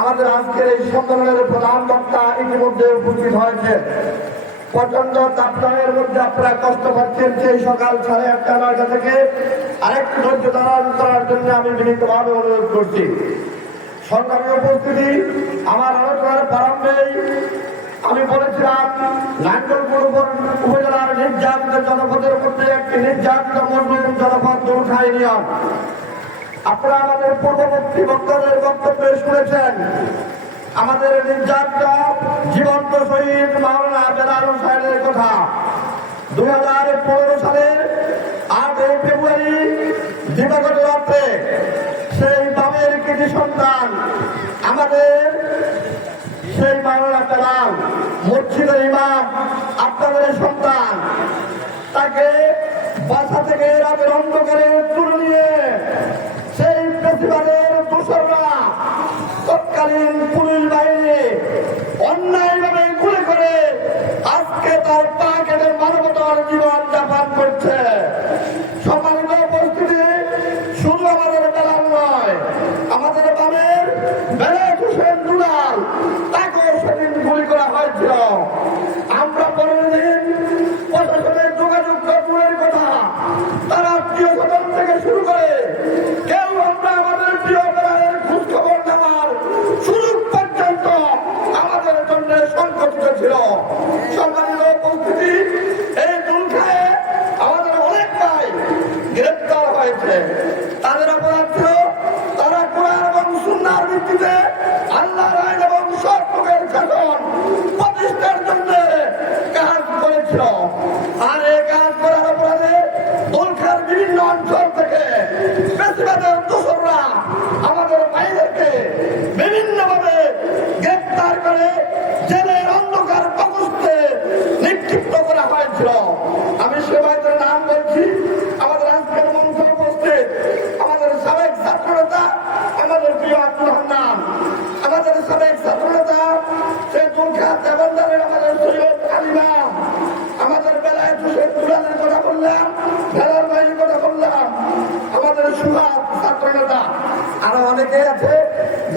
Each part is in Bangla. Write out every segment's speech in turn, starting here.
আমাদের আজকের এই সম্মেলনের প্রধান বক্তা ইতিমধ্যে উপস্থিত হয়েছে। প্রচন্ড তাপদাহের মধ্যে আপনারা কষ্ট পাচ্ছেন। সেই সকাল 8:30-9টা থেকে আরেকটু ধৈর্য ধারণ করার জন্য আমি বিনীতভাবে অনুরোধ করছি। সংগ্রামী উপস্থিতি, আমার আলোচনার প্রারম্ভেই আমি বলেছিলাম নাঙ্গলপুর উপজেলার নির্যাতিত জনপদের মধ্যে একটি নির্যাতিত মজলুম জনপদ দুলখা ইউনিয়ন। আপনারা আমাদের পূর্ববর্তী বক্তাদের বক্তব্যে শুনেছেন আমাদের নির্যাতিত জীবন্ত শহীদ মাওলানা বেলাল হোসেনের কথা। 2015 সালের 8 ফেব্রুয়ারি দিবাগত রাত্রে সেই বামের কৃতি সন্তান আমাদের সেই মাওলানা বেলাল, মসজিদের ইমাম, আপনাদের সন্তান, তাকে বাসা থেকে রাতের অন্ধকারে তুলে নিয়ে সেই প্রতিবাদের দোসররা তৎকালীন পুলিশ বাহিনী অন্যায়ভাবে গুলি করে আজকে তার পা কেটে মানবতার জীবন যাপন করছে। সম্মানিত উপস্থিতি, শুধু আমাদের বেলাল নয়, আমাদের বামের বেলাল হোসেন দুলাল, তাকেও সেদিন গুলি করা হয়েছিল। আমরা 15 দিন প্রশাসনের যোগাযোগ দূরের কথা, তারা আত্মীয় স্বজন থেকে শুরু করে কেউ আমরা আমাদের প্রিয় বেলালের খোঁজ খবর নেওয়ার সুযোগ পর্যন্ত আমাদের জন্য সংকটিত ছিল। সম্মানিত উপস্থিতি, এই দুলখায় আমাদের অনেক ভাই গ্রেপ্তার হয়েছে। তাদের অপরাধ ছিল তারা কোরআন এবং সুন্নাহর ভিত্তিতে আল্লাহর আইন এবং সৎ লোকের শাসন প্রতিষ্ঠার জন্য কাজ করেছিল। আর এই কাজ করার অপরাধে দুলখার বিভিন্ন অঞ্চল থেকে বেশিরভাগের দোসররা আমাদের ভাইদেরকে বিভিন্নভাবে গ্রেপ্তার করে জেলের অন্ধকার প্রকোষ্ঠে নিক্ষিপ্ত করা হয়েছিল। আমি সে ভাইদের নাম বলছি। আমাদের আজকের মঞ্চে উপস্থিত আমাদের সাবেক ছাত্রনেতা, আমাদের প্রিয় আব্দুল হান্নান, আমাদের সাবেক ছাত্রনেতা সে দুলখা দেবন্দারের আমাদের সৈয়দ আলিমা, আমাদের বেলায়েত হোসেন দুলালের কথা বললাম, বেলাল ভাইয়ের কথা বললাম, আমাদের সুভাষ ছাত্রনেতা, আরো অনেকে আছে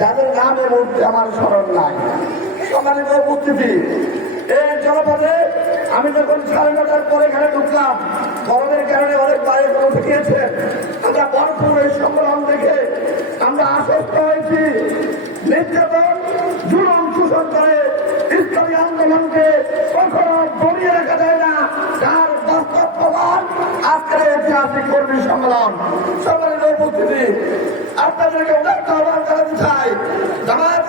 যাদের নাম এই মুহূর্তে আমার স্মরণ নাই। সম্মানিত উপস্থিতি, এই জনপদে আমি যখন 9:30টার পরে এখানে ঢুকলাম, গরমের কারণে অনেক বাইরে বসে গিয়েছে। আমরা ভরপুর এই সংগ্রাম দেখে আমরা আশ্বস্ত হয়েছি নির্যাতন, জুলুম, শোষণ করে ইসলামী আন্দোলনকে কখনো দমিয়ে রাখা যায় না, যার বাস্তব প্রমাণ আজকের ঐতিহাসিক কর্মী সম্মেলন। সম্মানিত উপস্থিতি, আপনাদেরকে উদাত্ত আহ্বান জানাতে চাই, জামায়াত